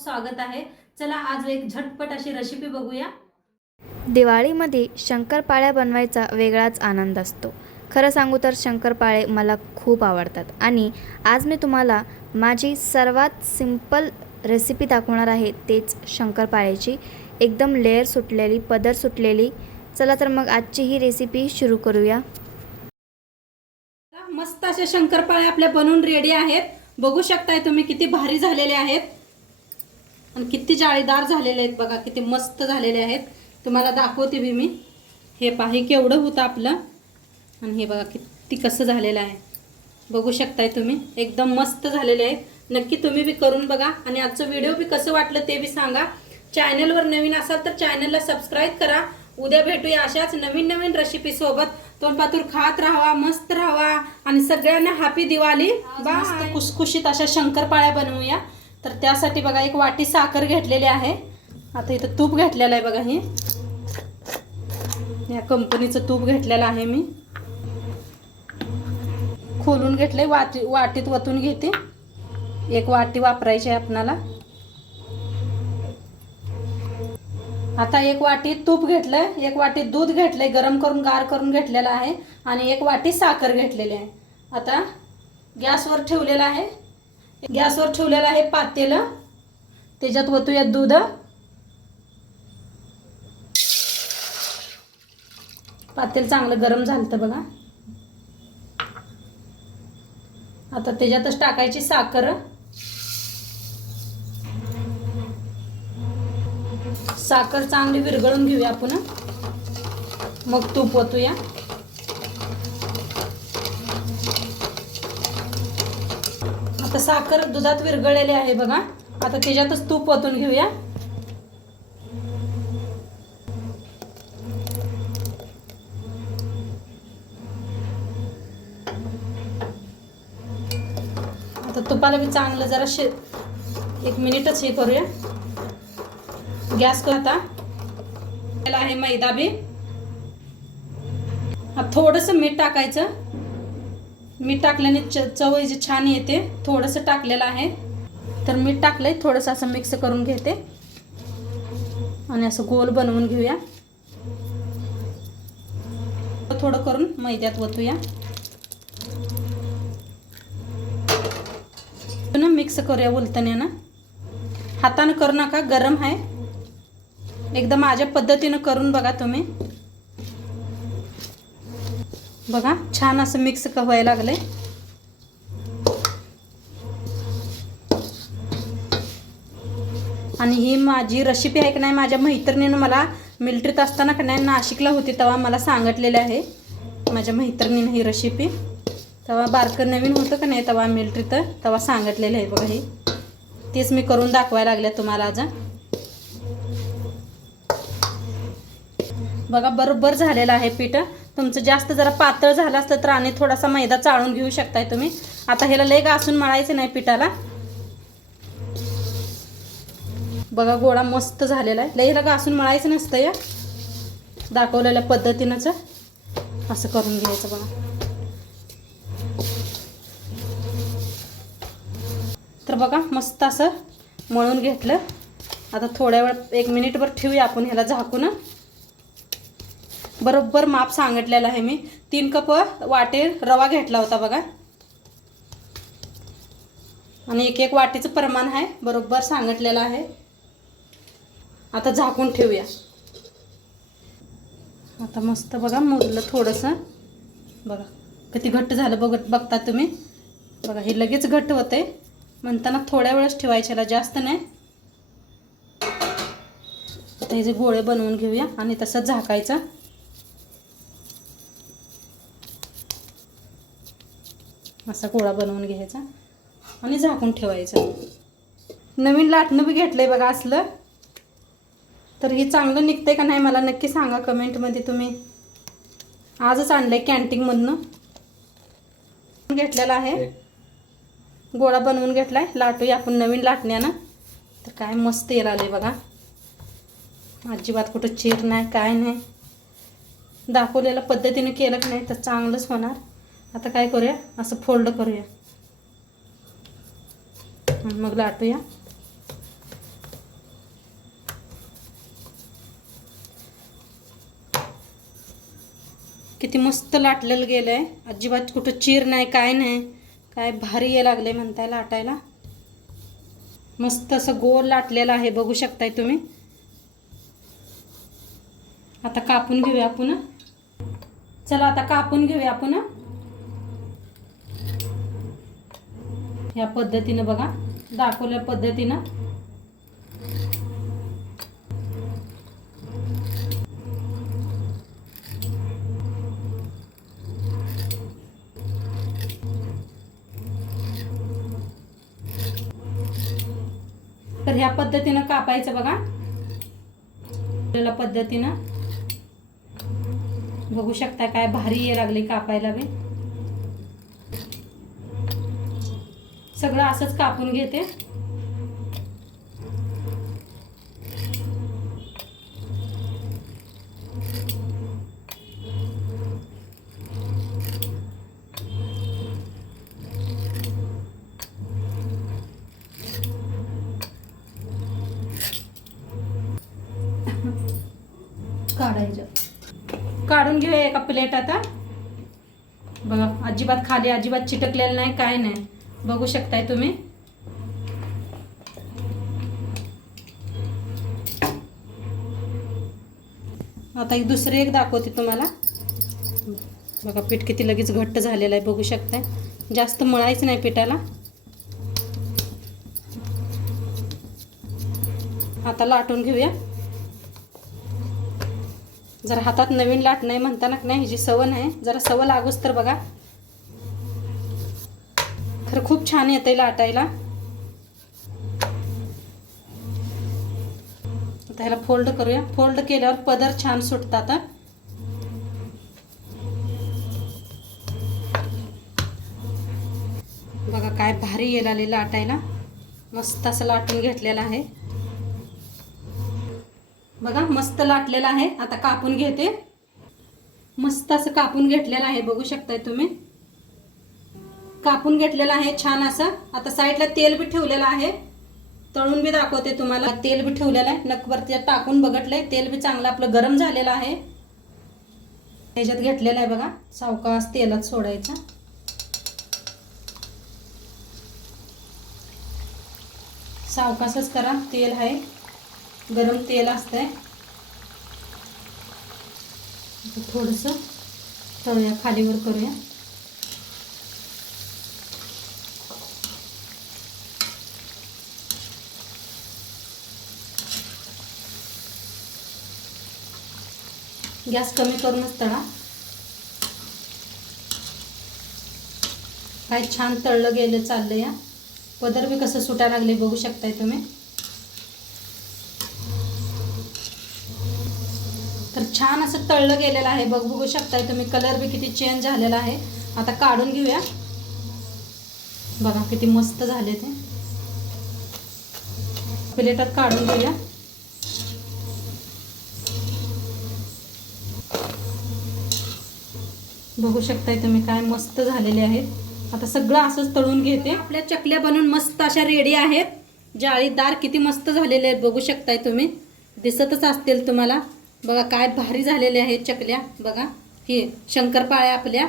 स्वागत आहे. चला आज एक झटपट अशी रेसिपी बघूया. दिवाळीमध्ये शंकरपाळ्या बनवायचा वेगळाच आनंद असतो. खरं सांगू तर शंकरपाळे मला खूप आवडतात. आणि आज मी तुम्हाला माझी सर्वात सिंपल रेसिपी दाखवणार आहे तेच शंकरपाळ्याची. एकदम लेअर सुटलेली पदर सुटलेली. चला तर मग आजची ही रेसिपी सुरू करूया. मस्त अशा शंकरपाळे आपल्या बनवून रेडी आहेत. बघू शकताय तुम्ही किती भारी झालेले आहेत. आणि किती जाळीदार झालेले आहेत बघा किती मस्त झालेले आहेत. तुम्हाला दाखवते बी मी. हे पहा हे केवढं होतं आपलं. आणि हे बघा किती कसं झालेलं आहे. बघू शकताय तुम्ही एकदम मस्त झालेले आहेत. नक्की तुम्ही बी करून बघा. आणि आजचं व्हिडिओ बी कसं वाटलं ते बी सांगा. चॅनलवर नवीन असाल तर चॅनलला सबस्क्राईब करा. उद्या भेटूया अशाच नवीन नवीन रेसिपी सोबत. तोंडपातूर खात राहावा मस्त राहावा. आणि सगळ्यांना हॅपी दिवाळी. मस्त कुसकुशीत अशा शंकरपाळ्या बनवूया. तर त्यासाठी बघा एक वाटी साखर घेतलेली आहे. आता इथं तूप घेतलेलं आहे बघा हे. या कंपनीचं तूप घेतलेलं आहे मी. खोलून घेतलंय वाटी वाटीत वतून घेते. एक वाटी वापरायची आहे आपणाला. आता एक वाटी तूप घेतलंय एक वाटी दूध घेतलंय गरम करून गार करून घेतलेलं आहे आणि एक वाटी साखर घेतलेली आहे. आता गॅसवर ठेवलेला आहे. गॅसवर ठेवलेलं आहे पातेलं. त्याच्यात वतूया दूध. पातेल चांगलं गरम झालं बघा. आता त्याच्यातच टाकायची साखर. साखर चांगली विरघळून घेऊया आपण. मग तूप ओतूया आता साखर दुधात विरघळलेली आहे बघा. आता त्याच्यातच तूप ओतून घेऊया. आता तुपाला बी चांगलं जरा शे एक मिनिटच हे करूया. गॅस कर आता. त्याला आहे मैदा बी. थोडंसं मीठ टाकायचं. मीठ टाकल्याने च चव जी छान येते थोडंसं टाकलेलं आहे. तर मीठ टाकलंय थोडंसं असं मिक्स करून घेते. आणि असं गोल बनवून घेऊया. थोडं करून मैद्यात ओतूया ना मिक्स करूया उलतण्यानं. हातानं करू नका गरम आहे. एकदा माझ्या पद्धतीनं करून बघा तुम्ही. बघा छान असं मिक्स व्हायला आहे आणि ही माझी रेसिपी आहे की नाही माझ्या मैत्रिणीनं मला मिलिटरीत असताना का नाही नाशिकला होती तेव्हा मला सांगितलेलं आहे. माझ्या मैत्रिणीनं ही रेसिपी तेव्हा बारकं नवीन होतं का नाही तेव्हा मिलिटरीत तेव्हा सांगितलेलं आहे बघा हे. तेच मी करून दाखवायला लागल्या तुम्हाला आज. बघा बरोबर झालेलं आहे पीठ. तुमचं जास्त जरा पातळ झालं असतं तर आणि थोडासा मैदा चाळून घेऊ शकताय तुम्ही. आता ह्याला लय घासून मळायचं नाही पिठाला. बघा गोळा मस्त झालेला आहे. लय ह्याला घासून मळायचं नसतं या. दाखवलेल्या पद्धतीनंच. असं करून घ्यायचं बघा. तर बघा मस्त असं मळून घेतलं. आता थोड्या वेळ एक मिनिटभर ठेवूया आपण ह्याला झाकून. बरोबर माप सांगितलेलं आहे मी. तीन कप वाटे रवा घेतला होता बघा. आणि एक एक वाटीचं प्रमाण आहे बरोबर सांगितलेलं आहे. आता झाकून ठेवूया. आता मस्त बघा मुरलं थोडंसं. बघा किती घट्ट झालं बघत बघता तुम्ही. बघा हे लगेच घट्ट होते. म्हणताना थोड्या वेळेस ठेवायच्याला जास्त नाही. आता हे जे गोळे बनवून घेऊया आणि तसंच झाकायचं. असा गोळा बनवून घ्यायचा आणि झाकून ठेवायचं. नवीन लाटणं बी घेतलंय बघा असलं. तर हे चांगलं निघतंय का नाही मला नक्की सांगा कमेंटमध्ये तुम्ही. आजच आणलंय कॅन्टीनमधनं घेतलेला आहे. गोळा बनवून घेतलाय. लाटूया आपण नवीन लाटण्यानं. तर काय मस्त येईल आले बघा. अजिबात कुठं चीर नाही काय नाही. दाखवलेल्या पद्धतीने केलं की नाही तर चांगलंच होणार. आता काय करूया? असं फोल्ड करूया. मग लाटूया. किती मस्त लाटलेलं गेलं आहे अजिबात कुठं चीर नाही काय नाही. काय भारी ये लागले म्हणताय लाटायला. मस्त असं गोल लाटलेलं आहे बघू शकताय तुम्ही. आता कापून घेऊया आपण. चला आता कापून घेऊया आपण. ह्या पद्धतीनं बघा. दाखवल्या पद्धतीनं. तर ह्या पद्धतीनं कापायचं बघा. आपल्याला पद्धतीनं. बघू शकता काय भारी ये लागली कापायला बी. सगळं असंच कापून घेते. काढायचं. काढून घेऊया एका प्लेट आता. बघा अजिबात खाली अजिबात चिटकलेलं नाही काय नाही. बघू शकताय तुम्ही. आता एक दुसरे एक दाखवते तुम्हाला. बघा पीठ किती लगेच घट्ट झालेलं आहे बघू शकताय. जास्त मळायचं नाही पिठाला. आता लाटून घेऊया. जर हातात नवीन लाट नाही म्हणताना नाही ह्याची सवय नाही जरा सवय लागूच तर बघा. तर खूप छान येते लाटायला. आता ह्याला फोल्ड करूया. फोल्ड केल्यावर पदर छान सुटतात बघा काय भारी येईल आले लाटायला. मस्त असं लाटून घेतलेलं आहे. बघा मस्त लाटलेलं आहे. आता कापून घेते. मस्त असं कापून घेतलेलं आहे. बघू शकताय तुम्ही. कापून घेतलेलं आहे छान असं. आता साईडला तेल बी ठेवलेलं आहे. तळून बी दाखवते तुम्हाला. तेल बी ठेवलेलं आहे. नकवरती टाकून बघितलंय. तेल बी चांगलं आपलं गरम झालेलं आहे. ह्याच्यात घेतलेलं आहे बघा. सावकाश तेलात सोडायचं. सावकाशच करा. तेल आहे. गरम तेल असतंय. थोडंसं तळूया खालीवर करूया. गॅस कमी करूनच तळा काय छान तळलं गेलं चाललं या पदर बी कसं सुटा लागले बघू शकताय तुम्ही. तर छान असं तळलं गेलेलं आहे बघ बघू शकताय तुम्ही. कलर बी किती चेंज झालेला आहे. आता काढून घेऊया. बघा किती मस्त झाले ते. प्लेटात काढून घेऊया. बघू शकताय तुम्ही काय मस्त झालेले आहेत. आता सगळं असंच तळून घेते. आपल्या चकल्या बनवून मस्त अशा रेडी आहेत. जाळीदार किती मस्त झालेले आहेत बघू शकताय तुम्ही. दिसतच असतील तुम्हाला. बघा काय भारी झालेले आहेत चकल्या. बघा हे शंकरपाळ्या आपल्या.